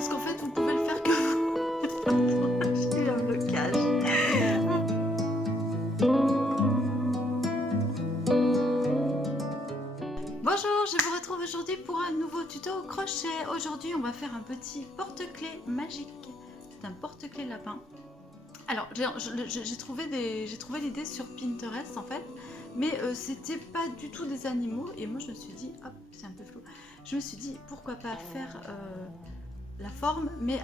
parce qu'en fait, vous pouvez le faire que vous. J'ai eu un blocage. Bonjour, je vous retrouve aujourd'hui pour un nouveau tuto au crochet. Aujourd'hui, on va faire un petit porte-clés magique. C'est un porte-clés lapin. Alors, j'ai trouvé l'idée sur Pinterest en fait, mais c'était pas du tout des animaux. Et moi, je me suis dit, hop, c'est un peu flou. Je me suis dit, pourquoi pas faire la forme, mais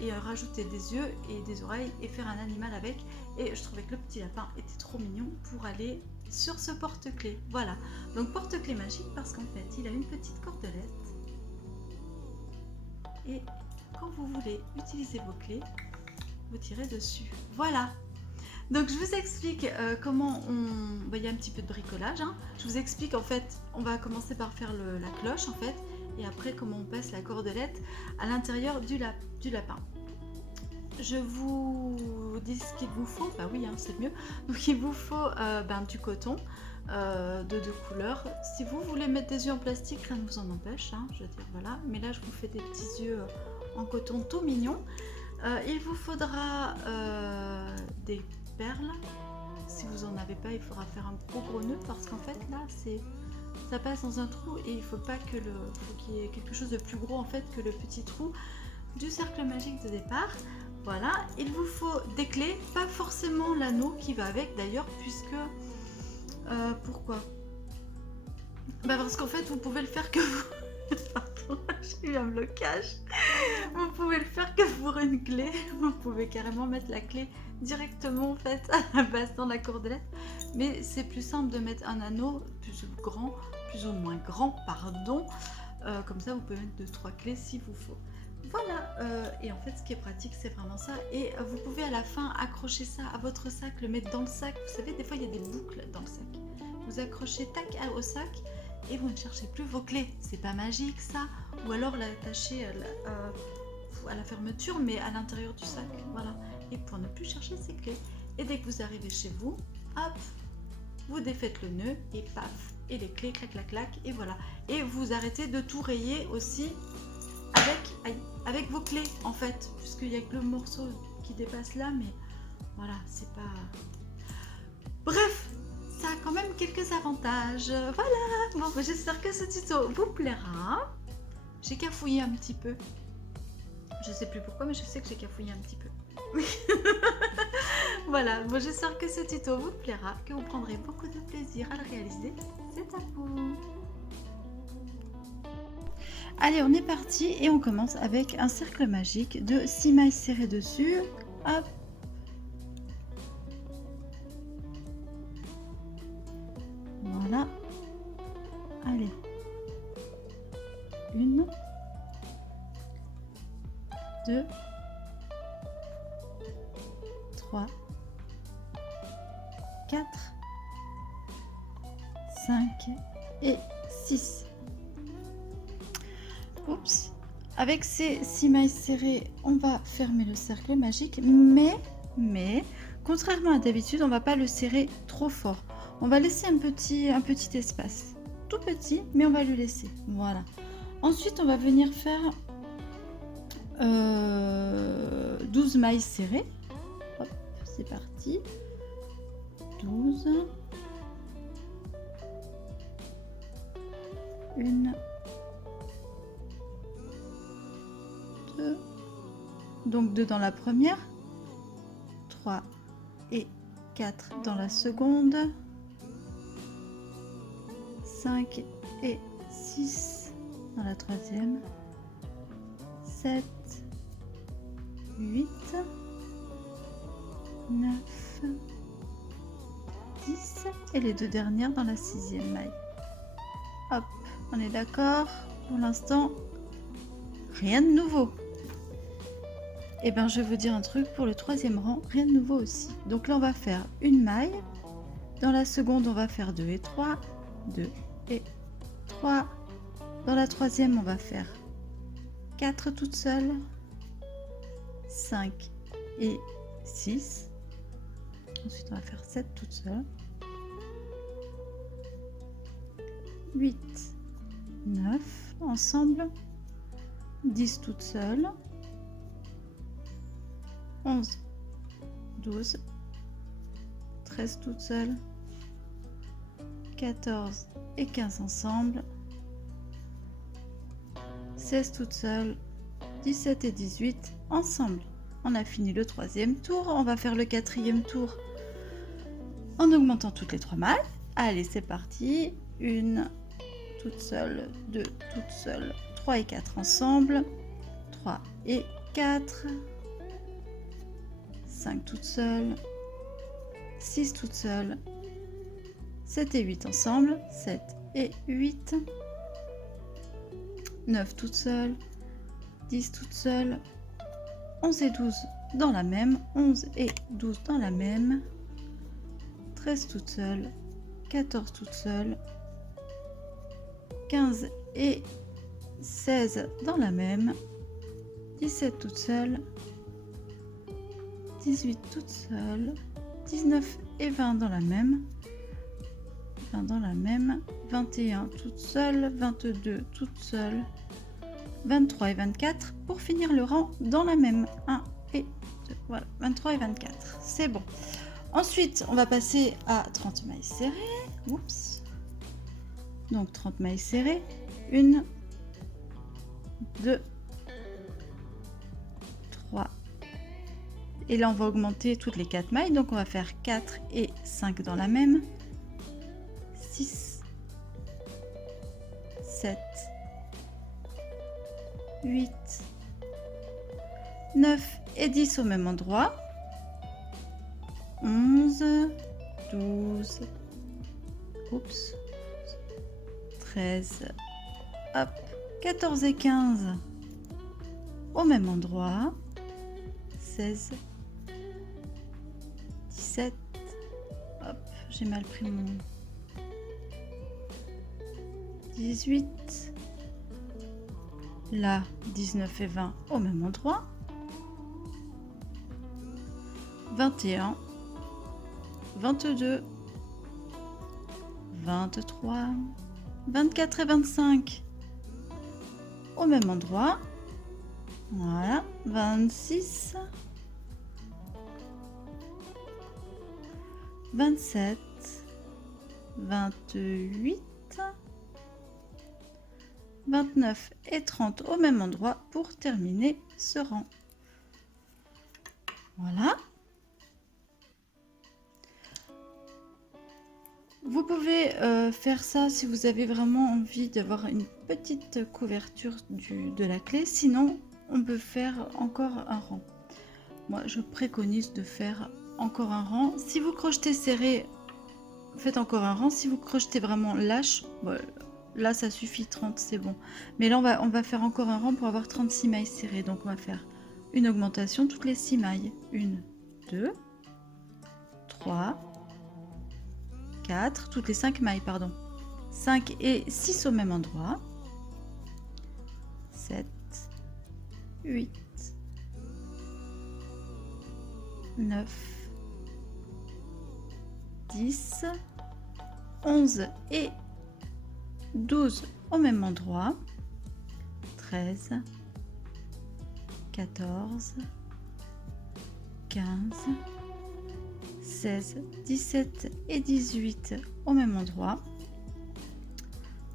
et rajouter des yeux et des oreilles et faire un animal avec. Et je trouvais que le petit lapin était trop mignon pour aller sur ce porte-clés. Voilà, donc porte-clés magique parce qu'en fait, il a une petite cordelette. Et quand vous voulez utiliser vos clés, vous tirez dessus. Voilà. Donc je vous explique comment on... il y a un petit peu de bricolage. Hein. Je vous explique en fait, on va commencer par faire la cloche en fait. Et après comment on passe la cordelette à l'intérieur du lapin. Je vous dis ce qu'il vous faut. Bah oui, hein, c'est mieux. Donc il vous faut du coton de deux couleurs. Si vous voulez mettre des yeux en plastique, rien ne vous en empêche. Hein, je veux dire, voilà. Mais là, je vous fais des petits yeux en coton tout mignons. Il vous faudra des perles. Si vous en avez pas, il faudra faire un gros nœud parce qu'en fait là ça passe dans un trou et il faut pas que faut qu'il y ait quelque chose de plus gros en fait que le petit trou du cercle magique de départ. Voilà, il vous faut des clés, pas forcément l'anneau qui va avec d'ailleurs puisque pourquoi? Bah parce qu'en fait vous pouvez le faire que vous pardon, j'ai eu un blocage. Vous pouvez le faire que pour une clé. Vous pouvez carrément mettre la clé directement en fait à la base dans la cordelette. Mais c'est plus simple de mettre un anneau plus ou moins grand, pardon. Comme ça, vous pouvez mettre 2-3 clés s'il vous faut. Voilà. Et en fait, ce qui est pratique, c'est vraiment ça. Et vous pouvez à la fin accrocher ça à votre sac, le mettre dans le sac. Vous savez, des fois, il y a des boucles dans le sac. Vous accrochez tac au sac. Et vous ne cherchez plus vos clés, c'est pas magique ça, ou alors l'attacher à la fermeture mais à l'intérieur du sac, voilà, et pour ne plus chercher ses clés. Et dès que vous arrivez chez vous, hop, vous défaites le nœud et paf, et les clés clac clac clac, et voilà. Et vous arrêtez de tout rayer aussi avec vos clés en fait, puisqu'il n'y a que le morceau qui dépasse là, mais voilà, c'est pas... Bref, ça a quand même quelques avantages. Voilà, bon, j'espère que ce tuto vous plaira. J'ai cafouillé un petit peu. Je sais plus pourquoi, mais je sais que j'ai cafouillé un petit peu. Voilà, bon, j'espère que ce tuto vous plaira, que vous prendrez beaucoup de plaisir à le réaliser. C'est à vous. Allez, on est parti et on commence avec un cercle magique de 6 mailles serrées dessus. Hop. Voilà. Allez. 1, 2, 3, 4, 5 et 6. Oups. Avec ces 6 mailles serrées, on va fermer le cercle magique, mais contrairement à d'habitude, on va pas le serrer trop fort. On va laisser un petit espace, tout petit, mais on va le laisser. Voilà. Ensuite, on va venir faire 12 mailles serrées. Hop, c'est parti. 12. 1, 2. Donc 2 dans la première. 3 et 4 dans la seconde. 5 et 6 dans la troisième, 7, 8, 9, 10 et les deux dernières dans la sixième maille. Hop, on est d'accord? Pour l'instant, rien de nouveau. Et bien, je vais vous dire un truc, pour le troisième rang, rien de nouveau aussi. Donc là, on va faire une maille. Dans la seconde, on va faire 2 et 3, 2 et 3. Dans la troisième, on va faire 4 toutes seules, 5 et 6. Ensuite, on va faire 7 toutes seules, 8, 9 ensemble, 10 toutes seules, 11, 12, 13 toute seule, 14 et 15 ensemble, 16 toute seule, 17 et 18 ensemble. On a fini le troisième tour, on va faire le quatrième tour en augmentant toutes les 3 mailles. Allez, c'est parti. 1 toute seule, 2 toute seule, 3 et 4 ensemble, 3 et 4, 5 toute seule, 6 toute seule, 7 et 8 ensemble, 7 et 8, 9 toute seule, 10 toute seule, 11 et 12 dans la même, 11 et 12 dans la même, 13 toute seule, 14 toute seule, 15 et 16 dans la même, 17 toute seule, 18 toute seule, 19 et 20 dans la même, 20 dans la même, 21 toute seule, 22 toute seule, 23 et 24 pour finir le rang dans la même. 1 et 2, voilà, 23 et 24, c'est bon. Ensuite, on va passer à 30 mailles serrées. Oups. Donc 30 mailles serrées. 1, 2, 3. Et là, on va augmenter toutes les 4 mailles. Donc, on va faire 4 et 5 dans la même. 6, 7, 8, 9 et 10 au même endroit. 11, 12, oups, 13, hop, 14 et 15 au même endroit. 16, 17, hop, j'ai mal pris mon 18, là 19 et 20 au même endroit, 21, 22, 23, 24 et 25 au même endroit, voilà, 26, 27, 28, 29 et 30 au même endroit pour terminer ce rang. Voilà. Vous pouvez faire ça si vous avez vraiment envie d'avoir une petite couverture de la clé. Sinon, on peut faire encore un rang. Moi, je préconise de faire encore un rang. Si vous crochetez serré, faites encore un rang. Si vous crochetez vraiment lâche, bon, là, ça suffit, 30, c'est bon. Mais là, on va faire encore un rang pour avoir 36 mailles serrées. Donc, on va faire une augmentation toutes les 6 mailles. 1, 2, 3, 4, toutes les 5 mailles, pardon. 5 et 6 au même endroit. 7, 8, 9, 10, 11 et 12 au même endroit. 13, 14, 15, 16, 17 et 18 au même endroit,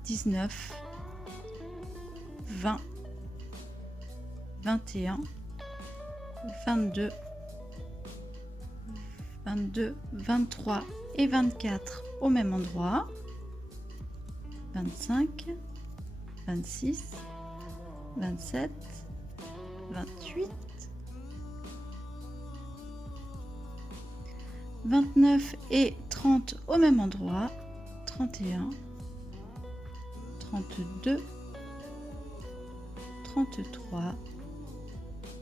19, 20, 21, 22, 22, 23 et 24 au même endroit, 25, 26, 27, 28, 29 et 30 au même endroit, 31, 32, 33,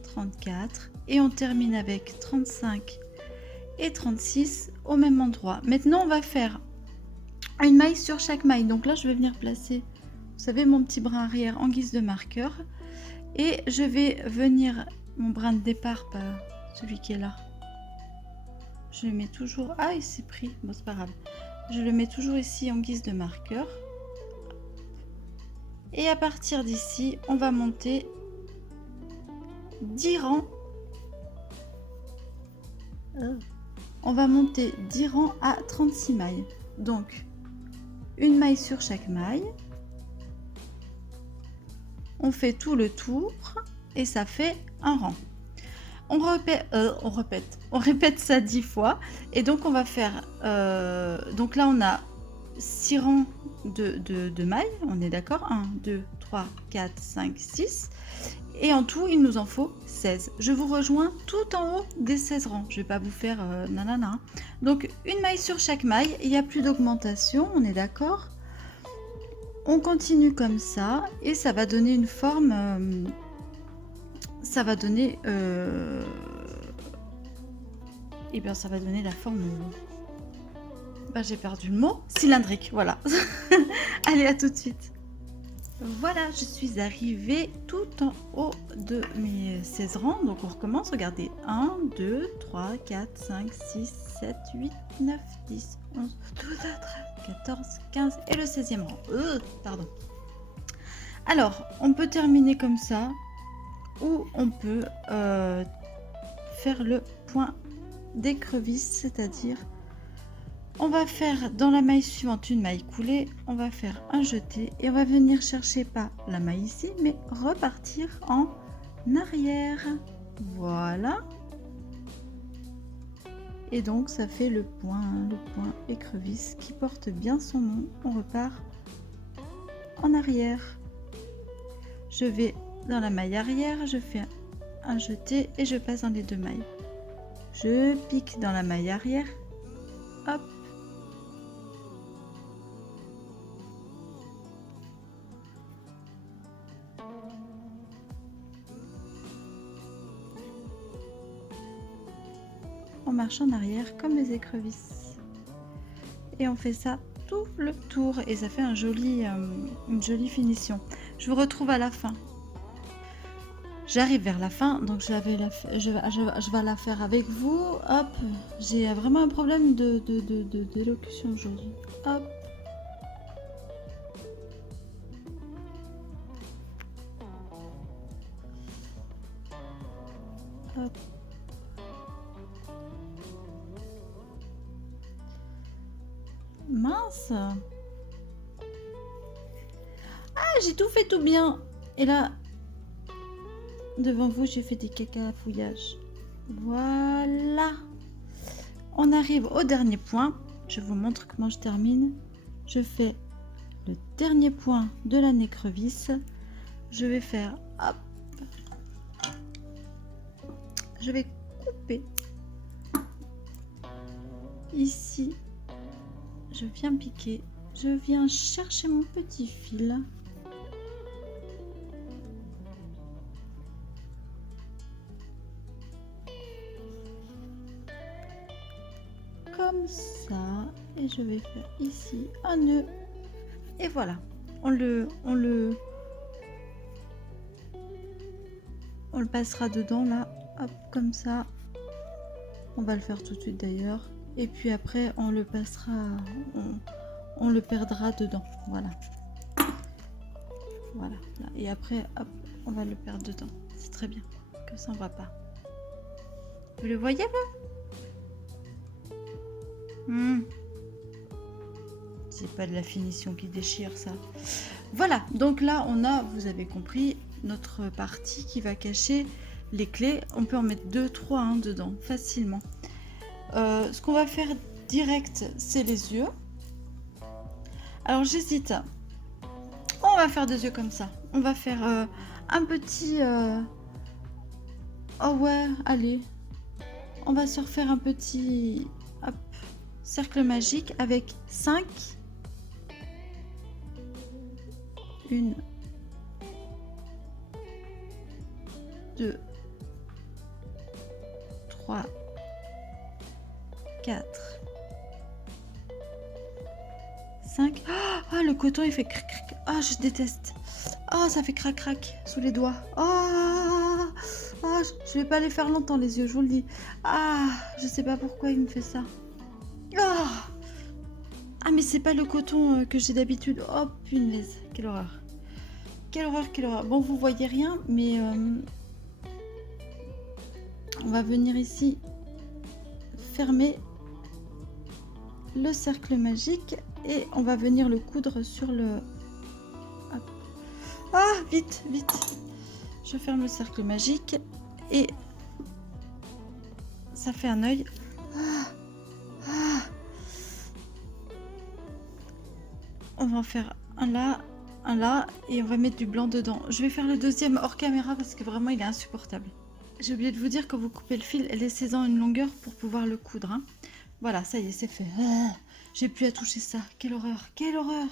34 et on termine avec 35 et 36 au même endroit. Maintenant, on va faire une maille sur chaque maille. Donc là, je vais venir placer, vous savez, mon petit brin arrière en guise de marqueur et je vais venir, mon brin de départ, pas celui qui est là. Je le mets toujours... Ah, il s'est pris. Bon, c'est pas grave. Je le mets toujours ici en guise de marqueur. Et à partir d'ici, on va monter 10 rangs On va monter 10 rangs à 36 mailles. Donc, une maille sur chaque maille. On fait tout le tour et ça fait un rang. On répète ça 10 fois. Et donc, on va faire... donc là, on a 6 rangs de mailles. On est d'accord? 1, 2, 3, 4, 5, 6. Et en tout, il nous en faut 16. Je vous rejoins tout en haut des 16 rangs. Je ne vais pas vous faire nanana. Donc, une maille sur chaque maille. Il n'y a plus d'augmentation. On est d'accord? On continue comme ça. Et ça va donner une forme... ça va donner... eh bien, ça va donner la forme... Ben, j'ai perdu le mot. Cylindrique, voilà. Allez, à tout de suite. Voilà, je suis arrivée tout en haut de mes 16 rangs. Donc, on recommence. Regardez. 1, 2, 3, 4, 5, 6, 7, 8, 9, 10, 11, 12, 13, 14, 15 et le 16e rang. Pardon. Alors, on peut terminer comme ça ou on peut faire le point d'écrevisse, c'est-à-dire on va faire dans la maille suivante une maille coulée, on va faire un jeté et on va venir chercher pas la maille ici mais repartir en arrière. Voilà. Et donc ça fait le point écrevisse qui porte bien son nom. On repart en arrière. Je vais dans la maille arrière, je fais un jeté et je passe dans les deux mailles. Je pique dans la maille arrière. Hop. On marche en arrière comme les écrevisses et on fait ça tout le tour et ça fait une jolie finition. Je vous retrouve à la fin. J'arrive vers la fin, donc je vais la faire avec vous. Hop, j'ai vraiment un problème d'élocution aujourd'hui. Hop. Hop. Mince. Ah, j'ai tout fait tout bien. Et là, devant vous, j'ai fait des caca à fouillage. Voilà. On arrive au dernier point. Je vous montre comment je termine. Je fais le dernier point de la écrevisse. Je vais faire... Hop. Je vais couper. Ici. Je viens piquer, je viens chercher mon petit fil. Comme ça, et je vais faire ici un nœud. Et voilà, on le passera dedans là, hop, comme ça. On va le faire tout de suite d'ailleurs. Et puis après, on le passera, on le perdra dedans. Voilà. Voilà. Et après, hop, on va le perdre dedans. C'est très bien. Que ça ne va pas. Vous le voyez, vous C'est pas de la finition qui déchire, ça. Voilà. Donc là, on a, vous avez compris, notre partie qui va cacher les clés. On peut en mettre 2, 3 dedans, facilement. Ce qu'on va faire direct, c'est les yeux. Alors j'hésite. On va faire des yeux comme ça. On va faire un petit... Oh ouais, allez. On va se refaire un petit hop, cercle magique avec 5. 1, 2, 3, 4, 5. Oh, le coton il fait crac crac. Ah, je déteste. Ah, ça fait crac crac sous les doigts. Ah, je vais pas les faire longtemps les yeux, je vous le dis. Ah, je sais pas pourquoi il me fait ça. Ah, mais c'est pas le coton que j'ai d'habitude. Oh punaise, quelle horreur. Quelle horreur, quelle horreur. Bon, vous voyez rien, mais on va venir ici fermer le cercle magique et on va venir le coudre sur le... Hop. Ah, vite, vite. Je ferme le cercle magique et ça fait un œil. Ah, ah. On va en faire un là et on va mettre du blanc dedans. Je vais faire le deuxième hors caméra parce que vraiment il est insupportable. J'ai oublié de vous dire, quand vous coupez le fil, laissez-en une longueur pour pouvoir le coudre. Hein. Voilà, ça y est, c'est fait. Ah, j'ai plus à toucher ça. Quelle horreur, quelle horreur.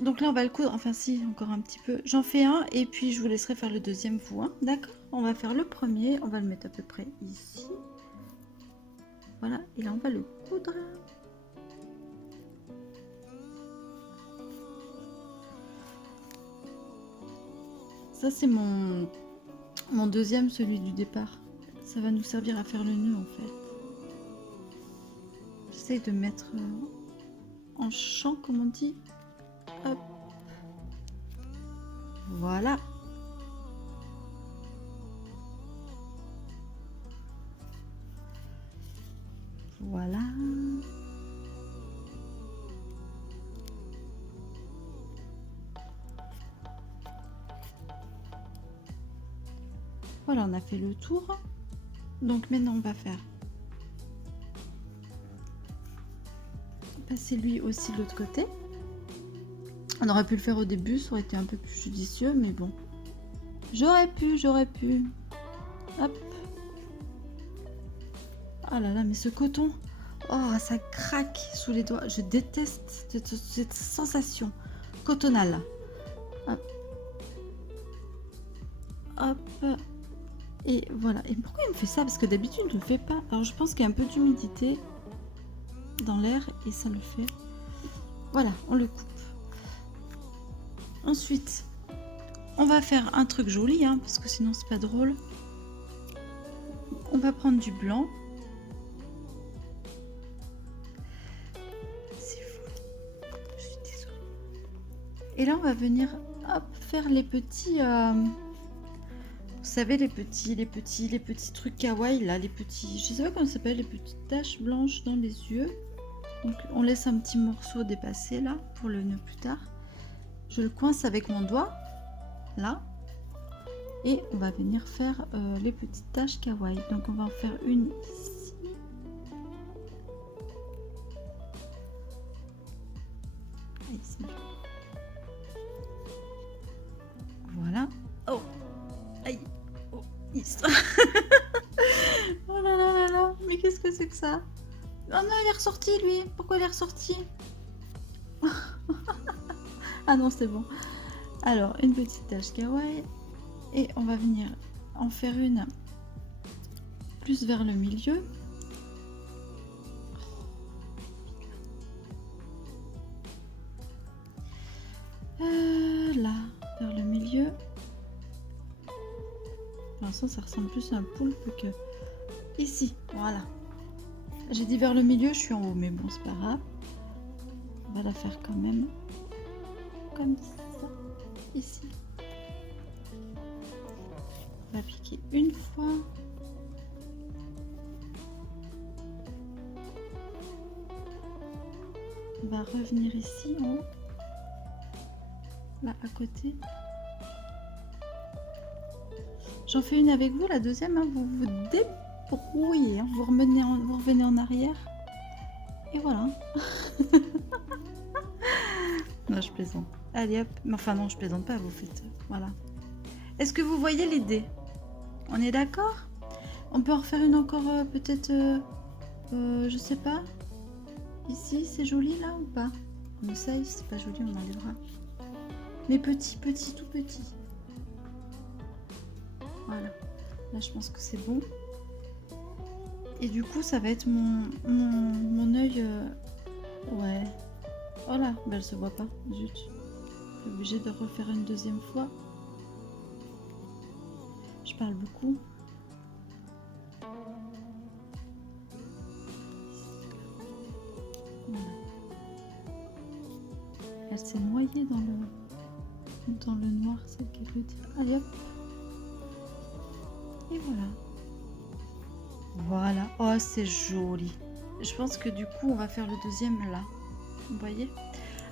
Donc là, on va le coudre. Enfin, si, encore un petit peu. J'en fais un et puis je vous laisserai faire le deuxième vous. Hein. D'accord? On va faire le premier. On va le mettre à peu près ici. Voilà, et là, on va le coudre. Ça, c'est mon deuxième, celui du départ. Ça va nous servir à faire le nœud, en fait. J'essaye de mettre en champ, comme on dit. Hop. Voilà. Voilà. Voilà, on a fait le tour. Donc maintenant, on va faire passer lui aussi de l'autre côté. On aurait pu le faire au début, ça aurait été un peu plus judicieux, mais bon. J'aurais pu. Hop. Ah là là, mais ce coton, oh, ça craque sous les doigts. Je déteste cette sensation cotonnale. Hop. Hop. Et voilà. Et pourquoi il me fait ça? Parce que d'habitude, il ne le fait pas. Alors, je pense qu'il y a un peu d'humidité dans l'air et ça le fait. Voilà, on le coupe. Ensuite, on va faire un truc joli, hein, parce que sinon, c'est pas drôle. On va prendre du blanc. C'est fou. Je suis désolée. Et là, on va venir hop, faire les petits... vous savez, les petits trucs kawaii, là, les petits... Je sais pas comment ça s'appelle, les petites taches blanches dans les yeux. Donc, on laisse un petit morceau dépasser, là, pour le nœud plus tard. Je le coince avec mon doigt, là. Et on va venir faire les petites taches kawaii. Donc, on va en faire une ici. Ici. Voilà. Oh, aïe. Oh, yes. Oh là là là là. Mais qu'est-ce que c'est que ça? Oh non, il est ressorti, lui. Pourquoi il est ressorti? Ah non, c'est bon. Alors, une petite tache kawaii. Et on va venir en faire une plus vers le milieu. Là, vers le milieu. Pour l'instant, ça ressemble plus à un poulpe que ici. Voilà. J'ai dit vers le milieu, je suis en haut, mais bon, c'est pas grave. On va la faire quand même comme ça, ici. On va appliquer une fois. On va revenir ici en haut. Là, à côté. J'en fais une avec vous, la deuxième, hein, vous vous débrouillez, hein, vous revenez en arrière. Et voilà. Non, je plaisante. Allez hop. Enfin non, je plaisante pas, vous faites. Voilà. Est-ce que vous voyez l'idée? On est d'accord? On peut en refaire une encore peut-être, je sais pas. Ici, c'est joli là ou pas? On essaye, c'est pas joli, on enlèvera. Mais petit, tout petit. Voilà. Là, je pense que c'est bon. Et du coup, ça va être mon œil. Ouais. Oh là, ben, elle se voit pas. Zut. Je suis obligée de refaire une deuxième fois. Je parle beaucoup. Voilà. Elle s'est noyée dans le noir, c'est qu'elle veut dire. Allez hop. Et voilà. Voilà. Oh, c'est joli. Je pense que du coup, on va faire le deuxième là. Vous voyez?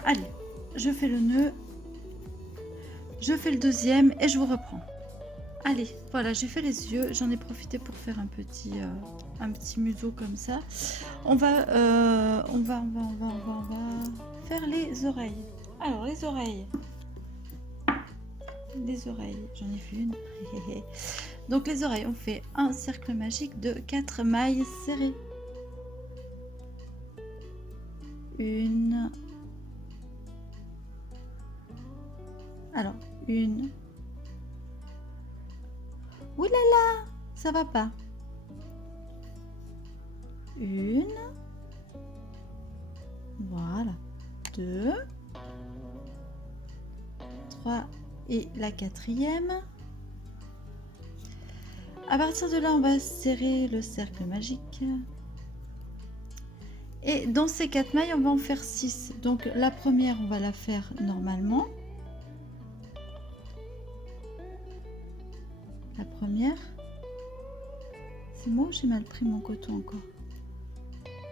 Allez, je fais le nœud. Je fais le deuxième et je vous reprends. Allez, voilà, j'ai fait les yeux. J'en ai profité pour faire un petit museau comme ça. On va faire les oreilles. Alors, les oreilles. Les oreilles, j'en ai fait une. Donc, les oreilles, on fait un cercle magique de 4 mailles serrées. Une. Alors, une. Ouh là là, ça va pas. Une. Voilà. 2. 3 et la quatrième. À partir de là, on va serrer le cercle magique. Et dans ces 4 mailles, on va en faire 6. Donc la première, on va la faire normalement. La première. C'est moi ou j'ai mal pris mon coton encore?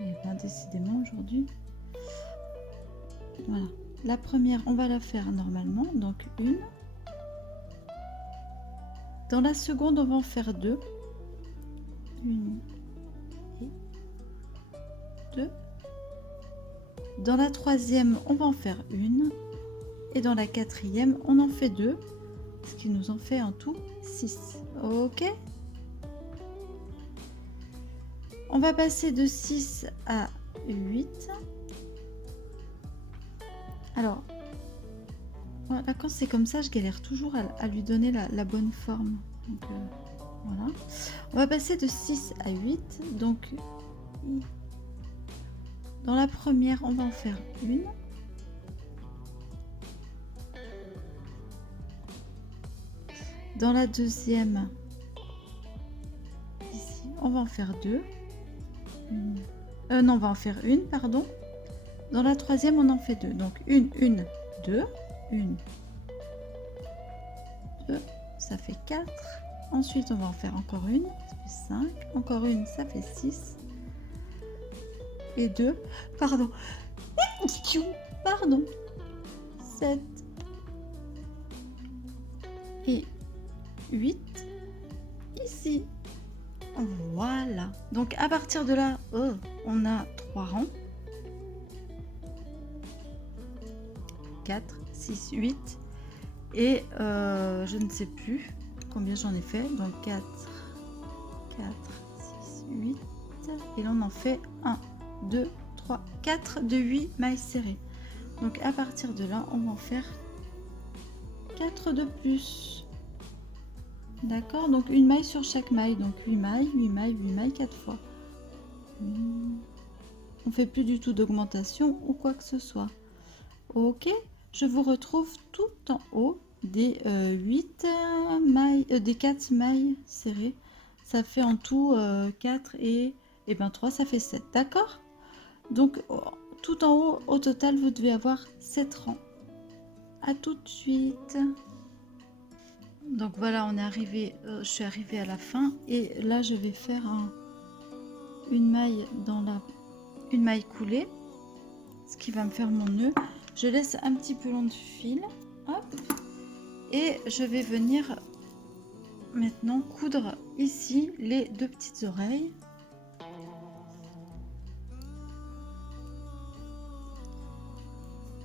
Eh bien, décidément aujourd'hui. Voilà. La première, on va la faire normalement. Donc une. Dans la seconde, on va en faire 2. Une et 2. Dans la troisième, on va en faire une. Et dans la quatrième, on en fait 2. Ce qui nous en fait en tout 6. Ok. On va passer de 6 à 8. Alors, voilà, quand c'est comme ça, je galère toujours à lui donner la bonne forme. Donc, voilà. On va passer de 6 à 8. Donc, dans la première, on va en faire une. Dans la deuxième, ici, on va en faire 2. Non, on va en faire une, pardon. Dans la troisième, on en fait 2. Donc, une, 2. Une, 2. Ça fait 4. Ensuite, on va en faire encore une. Ça fait 5. Encore une, ça fait 6. Et 2. Pardon. Pardon. 7. Et 8. Ici. Voilà. Donc, à partir de là, on a 3 rangs. 4, 6, 8. Et je ne sais plus combien j'en ai fait. Donc 4, 6, 8. Et là, on en fait 1, 2, 3, 4 de 8 mailles serrées. Donc à partir de là, on va en faire 4 de plus. D'accord? Donc une maille sur chaque maille. Donc 8 mailles, 8 mailles, 8 mailles 4 fois. On fait plus du tout d'augmentation ou quoi que ce soit. Ok? Je vous retrouve tout en haut des 8 mailles, des 4 mailles serrées. Ça fait en tout 4 et 3, ça fait 7. D'accord? Donc, tout en haut, au total, vous devez avoir 7 rangs. À tout de suite. Donc voilà, on est arrivé, je suis arrivée à la fin. Et là, je vais faire une maille une maille coulée. Ce qui va me faire mon nœud. Je laisse un petit peu long de fil. Hop. Et je vais venir maintenant coudre ici les 2 petites oreilles.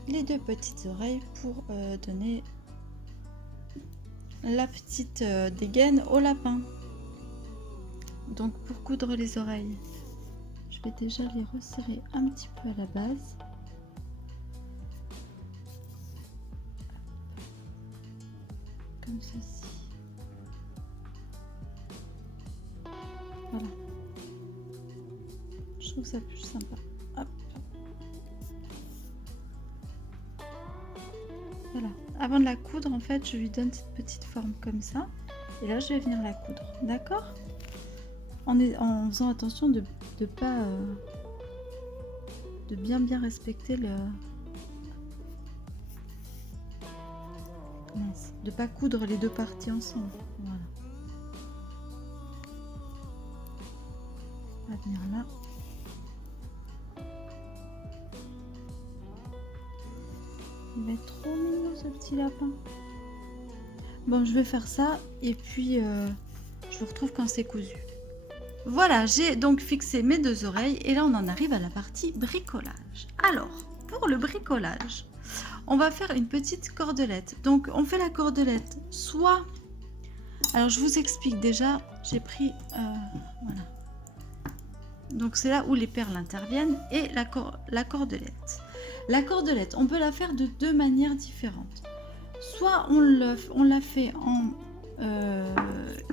Les 2 petites oreilles pour donner la petite dégaine au lapin. Donc pour coudre les oreilles, je vais déjà les resserrer un petit peu à la base. Comme ceci. Voilà. Je trouve ça plus sympa. Hop. Voilà. Avant de la coudre, en fait, je lui donne cette petite forme comme ça. Et là, je vais venir la coudre. D'accord? En faisant attention de pas... de bien respecter le... de pas coudre les 2 parties ensemble. Voilà. va venir là. Il va être trop mignon ce petit lapin. Bon, je vais faire ça et puis je vous retrouve quand c'est cousu. Voilà, j'ai donc fixé mes 2 oreilles et là on en arrive à la partie bricolage. Alors, pour le bricolage, on va faire une petite cordelette. Donc on fait la cordelette soit... Alors je vous explique déjà, j'ai pris... voilà. Donc c'est là où les perles interviennent et la cordelette. La cordelette, on peut la faire de 2 manières différentes. Soit on la fait en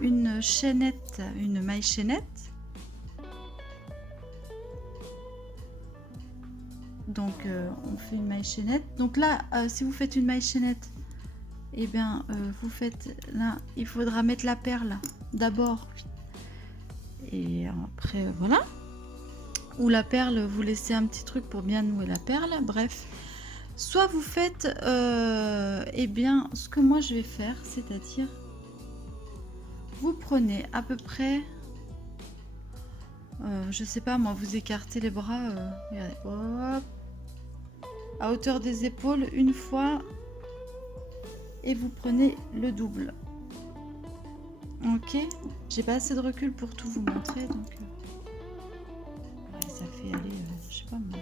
une chaînette, une maille chaînette. Donc on fait une maille chaînette. Donc là, si vous faites une maille chaînette, et bien vous faites là, il faudra mettre la perle d'abord. Et après, voilà. Ou la perle, vous laissez un petit truc pour bien nouer la perle. Bref. Soit vous faites, eh bien, ce que moi je vais faire, c'est-à-dire, vous prenez à peu près, je sais pas moi, vous écartez les bras, regardez, hop, à hauteur des épaules une fois, et vous prenez le double. Ok, j'ai pas assez de recul pour tout vous montrer, donc ouais, ça fait aller, je sais pas moi.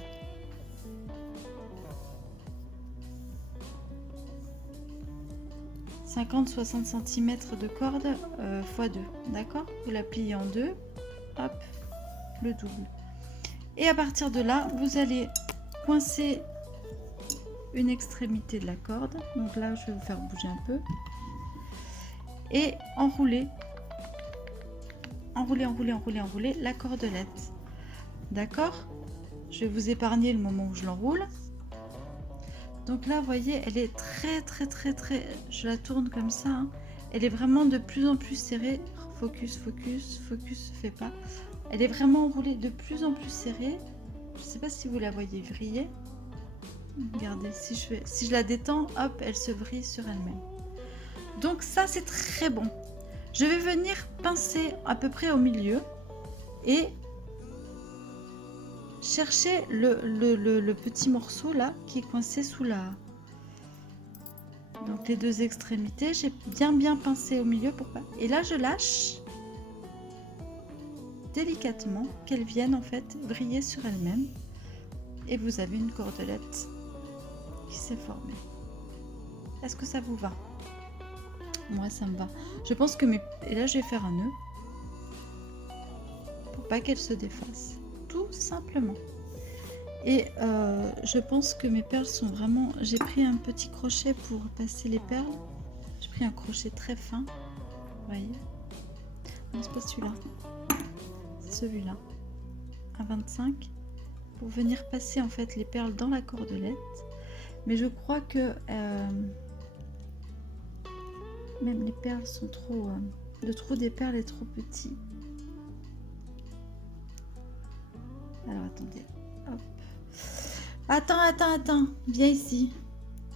50-60 cm de corde x 2, d'accord? Vous la pliez en 2, hop, le double. Et à partir de là, vous allez coincer une extrémité de la corde. Donc là, je vais vous faire bouger un peu. Et enrouler la cordelette. D'accord? Je vais vous épargner le moment où je l'enroule. Donc là, vous voyez, elle est très, je la tourne comme ça. Hein. Elle est vraiment de plus en plus serrée. Focus, fait pas. Elle est vraiment enroulée de plus en plus serrée. Je ne sais pas si vous la voyez vriller. Regardez, si je la détends, hop, elle se vrille sur elle-même. Donc ça, c'est très bon. Je vais venir pincer à peu près au milieu et chercher le petit morceau là qui est coincé sous la... Donc les 2 extrémités, j'ai bien pincé au milieu pour pas... Et là, je lâche délicatement qu'elles viennent en fait vriller sur elles-mêmes. Et vous avez une cordelette qui s'est formée. Est-ce que ça vous va? Moi, ça me va. Je pense que mes... Et là, je vais faire un nœud pour pas qu'elle se défasse. Tout simplement. Et je pense que mes perles sont vraiment... J'ai pris un petit crochet pour passer les perles. J'ai pris un crochet très fin. Vous voyez? Non, c'est pas celui-là. C'est celui-là. À 25. Pour venir passer en fait les perles dans la cordelette. Mais je crois que même les perles sont trop... le trou des perles est trop petit. Alors attendez. Hop. Attends. Viens ici.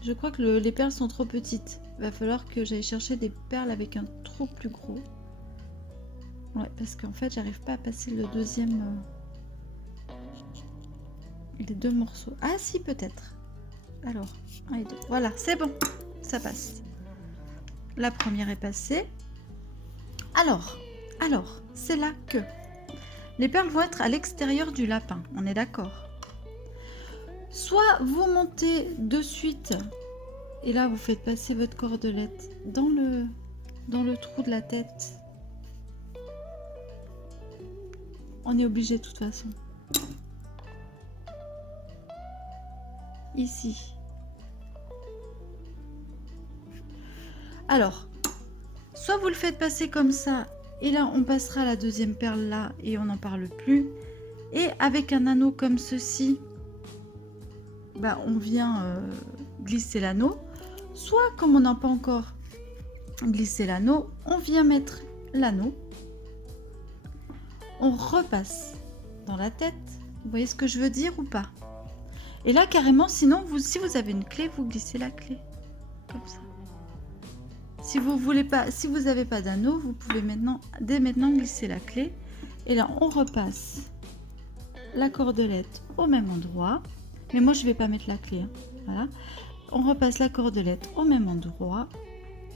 Je crois que les perles sont trop petites. Il va falloir que j'aille chercher des perles avec un trou plus gros. Ouais, parce qu'en fait, j'arrive pas à passer le deuxième... les 2 morceaux. Ah si, peut-être. Alors, 1 et 2. Voilà, c'est bon. Ça passe. La première est passée. Alors, c'est là que les perles vont être à l'extérieur du lapin. On est d'accord? Soit vous montez de suite et là vous faites passer votre cordelette dans le trou de la tête. On est obligé de toute façon. Ici. Alors, soit vous le faites passer comme ça, et là on passera la deuxième perle là et on n'en parle plus. Et avec un anneau comme ceci, bah, on vient glisser l'anneau. Soit comme on n'a pas encore glissé l'anneau, on vient mettre l'anneau. On repasse dans la tête. Vous voyez ce que je veux dire ou pas? Et là carrément, sinon, si vous avez une clé, vous glissez la clé. Comme ça. Si vous voulez pas, si vous n'avez pas d'anneau, vous pouvez dès maintenant glisser la clé. Et là, on repasse la cordelette au même endroit. Mais moi, je vais pas mettre la clé. Hein. Voilà. On repasse la cordelette au même endroit.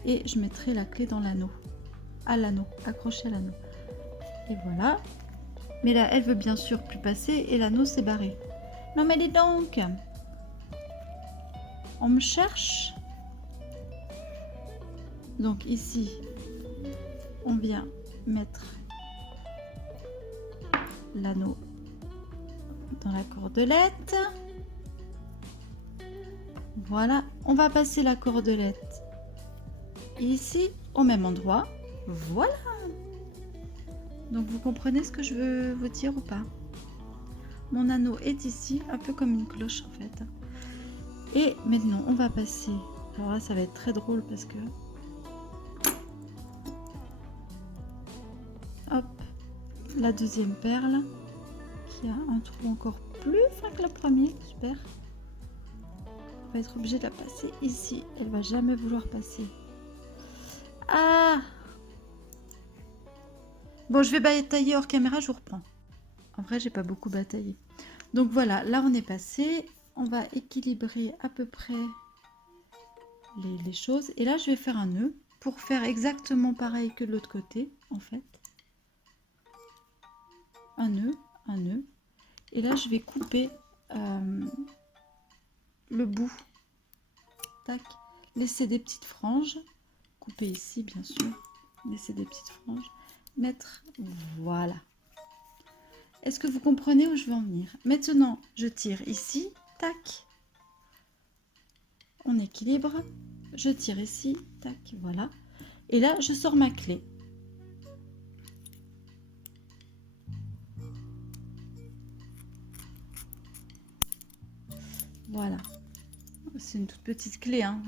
Et je mettrai la clé dans l'anneau. À l'anneau, accroché à l'anneau. Et voilà. Mais là, elle veut bien sûr plus passer et l'anneau s'est barré. Non mais dis donc, on me cherche. Donc ici, on vient mettre l'anneau dans la cordelette. Voilà, on va passer la cordelette ici au même endroit. Voilà. Donc vous comprenez ce que je veux vous dire ou pas? Mon anneau est ici, un peu comme une cloche en fait. Et maintenant on va passer. Alors là ça va être très drôle parce que... Hop, la deuxième perle qui a un trou encore plus fin que le premier. Super. On va être obligé de la passer ici. Elle va jamais vouloir passer. Ah! Bon, je vais batailler hors caméra, je vous reprends. En vrai, j'ai pas beaucoup bataillé. Donc voilà, là on est passé. On va équilibrer à peu près les choses. Et là, je vais faire un nœud pour faire exactement pareil que de l'autre côté, en fait. Un nœud, un nœud. Et là, je vais couper le bout. Tac. Laisser des petites franges. Couper ici, bien sûr. Laisser des petites franges. Mettre, voilà. Est-ce que vous comprenez où je veux en venir? Maintenant, je tire ici, tac. On équilibre. Je tire ici, tac, voilà. Et là, je sors ma clé. Voilà. C'est une toute petite clé, hein.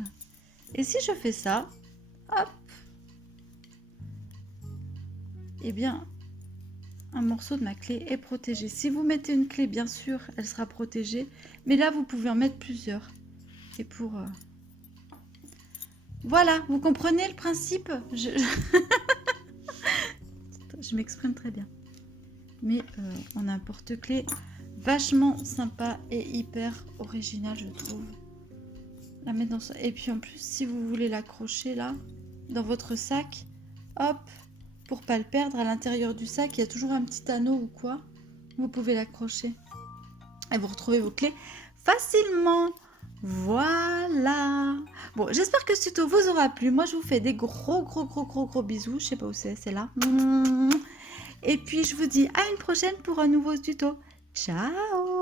Et si je fais ça, hop, eh bien, un morceau de ma clé est protégé. Si vous mettez une clé, bien sûr, elle sera protégée. Mais là, vous pouvez en mettre plusieurs. Et pour... Voilà, vous comprenez le principe? Je m'exprime très bien. Mais on a un porte-clés vachement sympa et hyper original, je trouve. La mettre dans ça. Et puis en plus, si vous voulez l'accrocher là, dans votre sac, hop, pour pas le perdre, à l'intérieur du sac, il y a toujours un petit anneau ou quoi. Vous pouvez l'accrocher. Et vous retrouvez vos clés facilement. Voilà. Bon, j'espère que ce tuto vous aura plu. Moi, je vous fais des gros bisous. Je sais pas où c'est là. Et puis, je vous dis à une prochaine pour un nouveau tuto. Ciao.